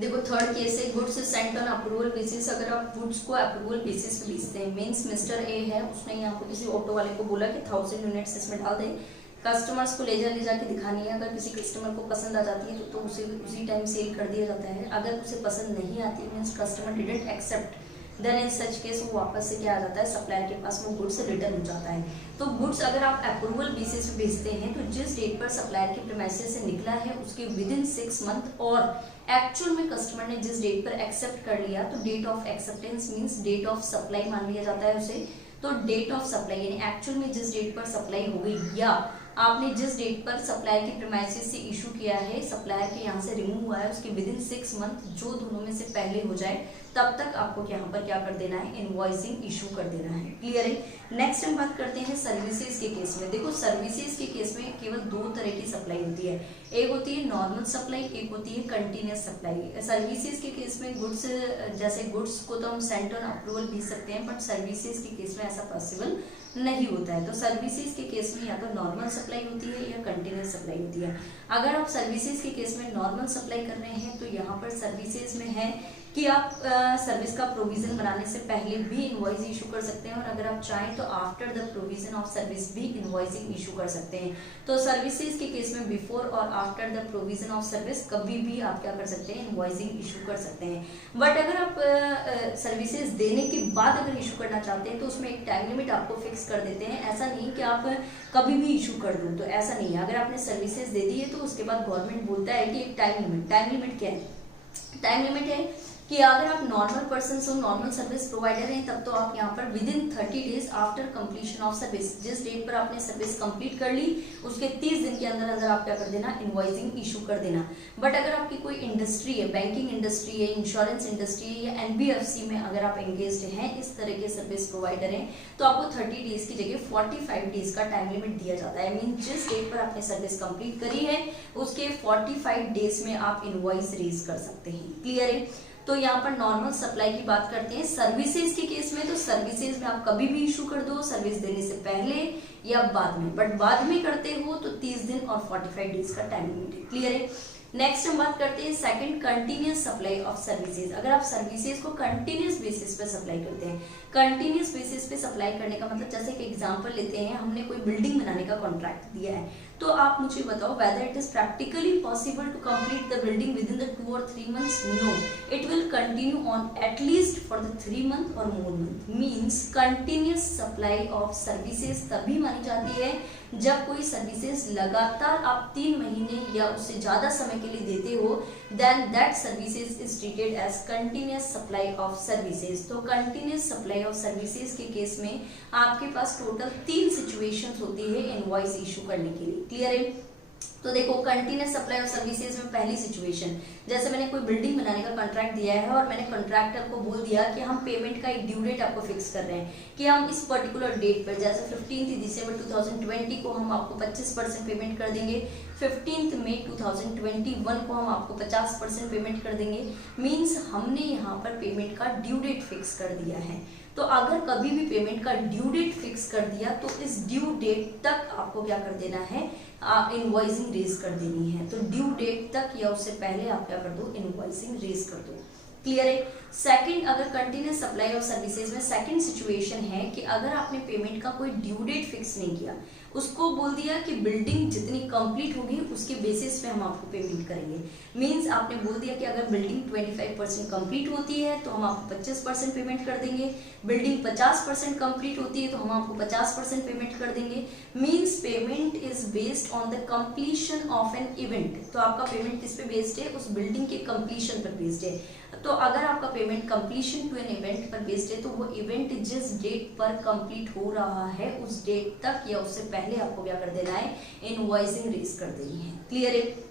देखो third case है, goods Saint on approval basis. अगर आप गुड्स को अप्रूवल बेसिस पे बेचते हैं, मींस मिस्टर ए है, उसने यहाँ पे किसी ऑटो वाले को बोला कि 1000 यूनिट्स इसमें डाल दे, कस्टमर्स को ले जाके दिखानी है। अगर किसी कस्टमर को पसंद आ जाती है तो उसे उसी टाइम सेल कर दिया जाता है। अगर उसे पसंद नहीं आती है, means customer didn't accept, then in such case वो वापस से क्या आ जाता है, सप्लायर के पास वो गुड्स रिटर्न हो जाता है। तो गुड्स अगर आप अप्रूवल बेसिस पे भेजते हैं तो जिस डेट पर सप्लायर के प्रीमाइसेस से निकला है उसके विद इन 6 मंथ और एक्चुअल में कस्टमर ने जिस डेट पर एक्सेप्ट कर लिया, तो date of acceptance means date of supply मान लिया जाता है उसे। तो डेट ऑफ सप्लाई यानी एक्चुअल में जिस डेट पर सप्लाई हो गई, या आपने जिस डेट पर सप्लायर के प्रीमाइसेस से इशू किया है, सप्लायर के यहाँ से रिमूव हुआ है, उसके विद इन 6 मंथ जो दोनों में से पहले हो जाए तब तक आपको यहाँ पर क्या कर देना है, इनवॉइसिंग इशू कर देना है। क्लियर है। नेक्स्ट हम बात करते हैं सर्विसेज के केस में। देखो सर्विसेज के केस में केवल 2 तरह की सप्लाई होती है, एक होती है नॉर्मल सप्लाई, एक होती है कंटिन्यूस सप्लाई। सर्विसेज के केस में गुड्स, जैसे गुड्स को तो हम सेंट ऑन अप्रूवल भेज सकते हैं, बट सर्विसेज के केस में ऐसा पॉसिबल नहीं होता है। तो सर्विसेज के केस में या तो नॉर्मल सप्लाई होती है या कंटिन्यूस सप्लाई होती है। अगर आप सर्विसेज के केस में नॉर्मल सप्लाई कर रहे हैं तो यहाँ पर सर्विसेज में है कि आप सर्विस का प्रोविजन बनाने से पहले भी इनवॉइस इशू कर सकते हैं, और अगर आप चाहें तो after the provision of service भी इनवॉइसिंग इशू कर सकते हैं। तो सर्विसेज के केस में बिफोर और after the provision of service कभी भी आप क्या कर सकते हैं, इनवॉइसिंग इशू कर सकते हैं। बट अगर आप सर्विसेज देने के बाद अगर इशू करना चाहते हैं तो उसमें एक टाइम लिमिट आपको फिक्स कर देते हैं। ऐसा नहीं कि आप कभी भी इशू कर दूं, तो ऐसा नहीं है। अगर आपने सर्विसेज दे दी है तो उसके बाद गवर्नमेंट बोलता है कि एक टाइम लिमिट क्या है, टाइम लिमिट है कि अगर आप नॉर्मल पर्सन हो, नॉर्मल सर्विस प्रोवाइडर हैं, तब तो आप यहाँ पर with in 30 days after completion of service, जिस डेट पर आपने सर्विस कंप्लीट कर ली उसके 30 दिन के अंदर अंदर आप क्या कर देना, इनवॉइसिंग इशू कर देना। बट अगर आपकी कोई इंडस्ट्री है, बैंकिंग इंडस्ट्री है, इंश्योरेंस इंडस्ट्री है, या एनबीएफसी में अगर आप एंगेज्ड हैं, इस तरह के सर्विस प्रोवाइडर हैं, तो आपको 30 डेज की जगह 45 डेज का टाइम लिमिट दिया जाता है। मीन जिस डेट पर आपने सर्विस कंप्लीट करी है उसके 45 डेज में आप इनवॉइस रेज कर सकते हैं। क्लियर है। तो यहाँ पर नॉर्मल सप्लाई की बात करते हैं। सर्विसेज के केस में तो सर्विसेज में आप कभी भी इशू कर दो, सर्विस देने से पहले या बाद में, बट बाद में करते हो तो 30 दिन और 45 डेज का टाइम लिमिट है। क्लियर है। नेक्स्ट हम बात करते हैं second, continuous supply of services. अगर आप सर्विसेज को कंटिन्यूस बेसिस पे सप्लाई करते हैं, कंटिन्यूस बेसिस पे सप्लाई करने का मतलब, जैसे एक एग्जांपल लेते हैं, हमने कोई बिल्डिंग बनाने का कॉन्ट्रैक्ट दिया है, तो आप मुझे बताओ whether it is practically possible to complete the building within the 2 or 3 months? No, it will continue on at least for the 3 month और more month. Means continuous supply of services तभी मानी जाती है जब कोई सर्विसेज लगातार आप 3 महीने या उससे ज्यादा समय के लिए देते हो, then that services is treated as continuous supply of services. तो कंटिन्यूस सप्लाई ऑफ सर्विसेज के केस में आपके पास टोटल 3 सिचुएशंस होती है इनवॉइस इशू करने के लिए। क्लियर है। तो देखो कंटिन्यूस सप्लाई ऑफ सर्विसेज में पहली सिचुएशन, जैसे मैंने कोई बिल्डिंग बनाने का कॉन्ट्रैक्ट दिया है और मैंने कॉन्ट्रैक्टर को बोल दिया कि हम पेमेंट का एक ड्यू डेट आपको फिक्स कर रहे हैं कि हम इस पर्टिकुलर डेट पर, जैसे 15 दिसंबर 2020 को हम आपको 25% पेमेंट कर देंगे, 15 मई 2021 को हम आपको 50% पेमेंट कर देंगे। मीन्स हमने यहाँ पर पेमेंट का ड्यू डेट फिक्स कर दिया है। तो अगर कभी भी पेमेंट का ड्यू डेट फिक्स कर दिया तो इस ड्यू डेट तक आपको क्या कर देना है, इनवॉइसिंग रेज कर देनी है। तो ड्यू डेट तक या उससे पहले आप क्या कर दो, इनवॉइसिंग रेज कर दो। क्लियर है। सेकंड, अगर कंटिन्यूस सप्लाई ऑफ सर्विसेज में सेकंड सिचुएशन है कि अगर आपने पेमेंट का कोई ड्यू डेट फिक्स नहीं किया, उसको बोल दिया कि बिल्डिंग जितनी कंप्लीट होगी उसके बेसिस पे हम आपको पेमेंट करेंगे। मींस आपने बोल दिया कि अगर बिल्डिंग 25% कंप्लीट होती है तो हम आपको 25% पेमेंट कर देंगे, बिल्डिंग 50% कंप्लीट होती है तो हम आपको 50% पेमेंट कर देंगे। Means payment is based on the completion of an event. तो आपका पेमेंट किस पे बेस्ड है, उस बिल्डिंग के कंप्लीशन पर बेस्ड है। तो अगर आपका payment completion to an event पर बेस्ड है तो वो इवेंट जिस डेट पर कंप्लीट हो रहा है उस डेट तक या उससे पहले आपको क्या कर देना है, इनवॉइसिंग रेज कर देनी है। क्लियर है।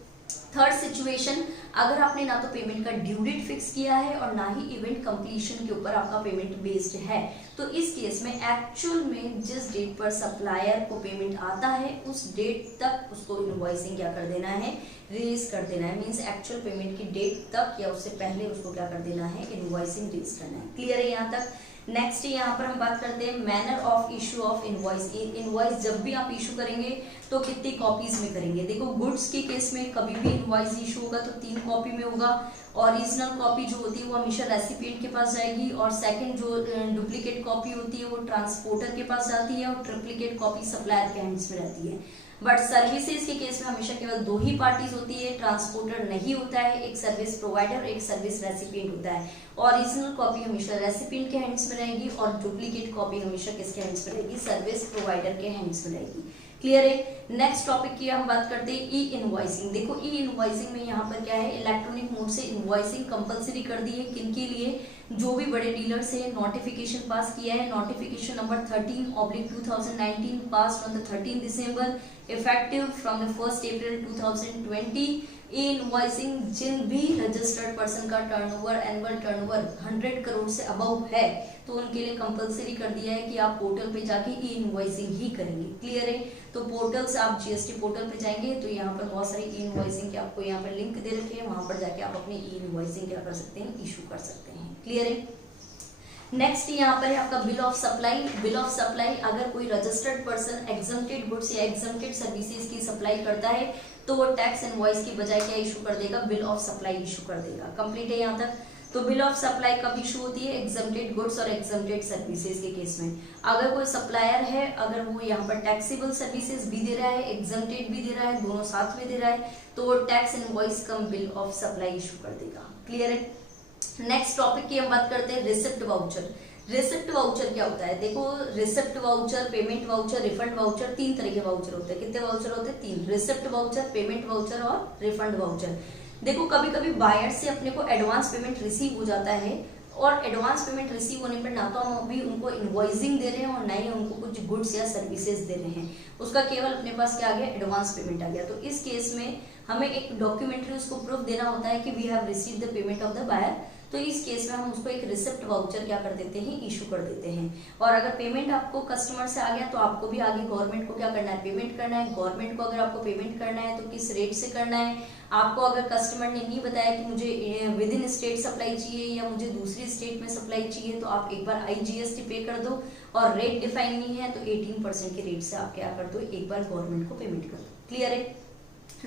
थर्ड सिचुएशन, अगर आपने ना तो पेमेंट का ड्यू डेट फिक्स किया है और ना ही इवेंट कंप्लीशन के ऊपर आपका पेमेंट बेस्ड है, तो इस केस में एक्चुअल में जिस डेट पर सप्लायर को पेमेंट आता है उस डेट तक उसको इनवॉइसिंग क्या कर देना है, रेज कर देना है। मींस एक्चुअल पेमेंट की डेट तक या उससे पहले उसको क्या कर देना है, इनवॉइसिंग रेज करना है। क्लियर है यहाँ तक। नेक्स्ट यहाँ पर हम बात करते हैं manner of issue of invoice. Invoice जब भी आप इशू करेंगे तो कितनी कॉपीज में करेंगे। देखो गुड्स के केस में कभी भी इनवॉइस इशू होगा तो 3 कॉपी में होगा। ओरिजिनल कॉपी जो होती है वो हमेशा रेसिपिएंट के पास जाएगी, और सेकंड जो डुप्लीकेट कॉपी होती है वो ट्रांसपोर्टर के पास जाती है, और ट्रिप्लीकेट कॉपी सप्लायर के हैंड्स में रहती है। बट सर्विसेज के केस में हमेशा केवल 2 ही पार्टीज होती है, ट्रांसपोर्टर नहीं होता है, एक सर्विस प्रोवाइडर, एक सर्विस रेसिपिएंट होता है। ओरिजिनल कॉपी हमेशा रेसिपिएंट के हैंड्स में रहेगी, और डुप्लीकेट कॉपी हमेशा किसके हैंड्स में रहेगी, सर्विस प्रोवाइडर के हैंड्स में रहेगी। क्लियर है। नेक्स्ट टॉपिक की हम बात करते हैं ई इनवॉइसिंग। देखो ई इनवॉइसिंग में यहाँ पर क्या है, इलेक्ट्रॉनिक मोड से इनवॉइसिंग कंपलसरी कर दी है। किनके लिए, जो भी बड़े डीलर्स है नोटिफिकेशन पास किया है, notification number 13/2019 pass on the 13 December effective from the 1 April 2020। E invoicing जिन भी रजिस्टर्ड पर्सन का टर्नओवर, एनुअल टर्नओवर 100 करोड़ से अबव है तो उनके लिए कंपलसरी कर दिया है कि आप पोर्टल पे जाके ई इनवॉइसिंग ही करेंगे। क्लियर है। तो पोर्टल से आप जीएसटी पोर्टल पे जाएंगे तो यहाँ पर बहुत सारी ई इनवॉइसिंग के आपको यहाँ पर लिंक दे रखे हैं, वहां पर जाके आप अपनी ई इनवॉइसिंग क्या कर सकते हैं, इशू कर सकते हैं। क्लियर है। नेक्स्ट यहाँ पर है आपका bill of supply. Bill of supply, अगर कोई रजिस्टर्ड पर्सन एग्जम्प्टेड गुड्स या एग्जम्प्टेड सर्विसेज की सप्लाई करता है तो वो टैक्स इनवॉइस की बजाय क्या इशू कर देगा, बिल ऑफ सप्लाई इशू कर देगा। कंप्लीट है यहाँ तक। तो बिल ऑफ सप्लाई कब इशू होती है, एग्जम्प्टेड गुड्स और एग्जम्प्टेड सर्विसेज के केस में। अगर कोई सप्लायर है, अगर वो यहाँ पर टैक्सेबल सर्विसेज भी दे रहा है, एग्जम्प्टेड भी दे रहा है, दोनों साथ में दे रहा है, तो वो tax invoice come bill of supply issue कर देगा। क्लियर है। नेक्स्ट टॉपिक की हम बात करते हैं रिसिप्ट वाउचर। रिसिप्ट वाउचर क्या होता है, देखो receipt voucher, payment voucher, refund voucher, 3 तरह के वाउचर होते हैं। कितने वाउचर होते हैं, 3। रिसिप्ट वाउचर, पेमेंट वाउचर और रिफंड वाउचर। देखो कभी कभी बायर से अपने को एडवांस पेमेंट रिसीव हो जाता है, और एडवांस पेमेंट रिसीव होने पर ना तो हम अभी उनको इनवॉइसिंग दे रहे हैं और ना ही उनको कुछ गुड्स या सर्विसेज दे रहे हैं, उसका केवल अपने पास क्या आ गया, एडवांस पेमेंट आ गया। तो इस केस में हमें एक डॉक्यूमेंट्री उसको प्रूफ देना होता है कि we have received the payment of the buyer. तो इस केस में हम उसको एक रिसिप्ट वाउचर क्या कर देते हैं, इशू कर देते हैं। और अगर पेमेंट आपको कस्टमर से आ गया तो आपको भी आगे गवर्नमेंट को क्या करना है, पेमेंट करना है। गवर्नमेंट को अगर आपको पेमेंट करना है तो किस रेट से करना है, आपको अगर कस्टमर ने नहीं बताया कि मुझे विद इन स्टेट सप्लाई चाहिए या मुझे दूसरी स्टेट में सप्लाई चाहिए, तो आप एक बार IGST पे कर दो, और रेट डिफाइन नहीं है तो 18% के रेट से आप क्या कर दो, एक बार गवर्नमेंट को पेमेंट कर दो। क्लियर है।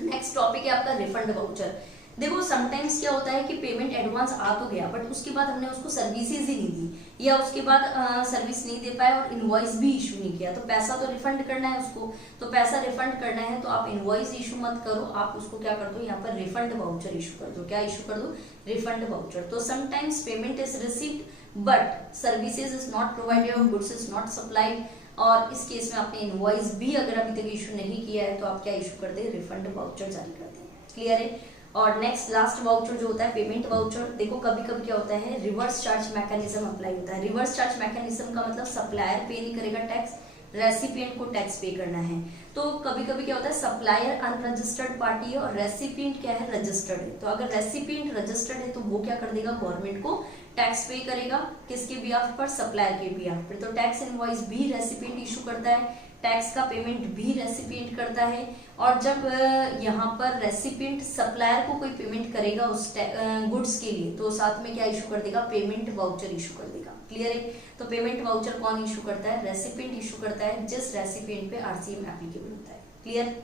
नेक्स्ट टॉपिक है आपका रिफंड वाउचर। देखो समटाइम्स क्या होता है कि पेमेंट एडवांस आ तो गया, बट उसके बाद हमने उसको सर्विसेज ही नहीं दी, या उसके बाद सर्विस नहीं दे पाए और इनवॉइस भी इशू नहीं किया, तो पैसा तो रिफंड करना है उसको। तो पैसा रिफंड करना है तो आप इनवॉइस इशू मत करो, आप उसको क्या कर दो, यहाँ पर रिफंड वाउचर इशू कर दो। क्या इशू कर दो, रिफंड वाउचर। तो sometimes payment is received but services is not provided और गुड्स इज नॉट सप्लाइड, और इस केस में आपने इनवॉइस भी अगर अभी तक इशू नहीं किया है तो आप क्या इशू करते हैं, रिफंड वाउचर जारी करते हैं। क्लियर है। और नेक्स्ट लास्ट वाउचर जो होता है पेमेंट वाउचर। देखो कभी कभी क्या होता है, रिवर्स चार्ज मैकेनिज्म अप्लाई होता है। रिवर्स चार्ज मैकेनिज्म का मतलब सप्लायर पे नहीं करेगा टैक्स, रेसिपिएंट को टैक्स पे करना है। तो कभी कभी क्या होता है, सप्लायर अनरजिस्टर्ड पार्टी है और रेसिपिएंट क्या है, रजिस्टर्ड है। तो अगर रेसिपिएंट रजिस्टर्ड है तो वो क्या कर देगा, गवर्नमेंट को टैक्स पे करेगा। किसके बिहाफ पर, सप्लायर के बिहाफ पर। तो टैक्स इनवॉइस भी रेसिपिएंट इशू करता है, टैक्स का पेमेंट भी रेसिपिएंट करता है। और जब यहाँ पर रेसिपिएंट सप्लायर को कोई पेमेंट करेगा उस गुड्स के लिए, तो साथ में क्या इशू कर देगा, पेमेंट वाउचर इशू कर देगा। क्लियर है। तो पेमेंट वाउचर कौन इशू करता है, रेसिपिएंट इशू करता है, जिस रेसिपिएंट पे RCM एप्लीकेबल होता है। क्लियर।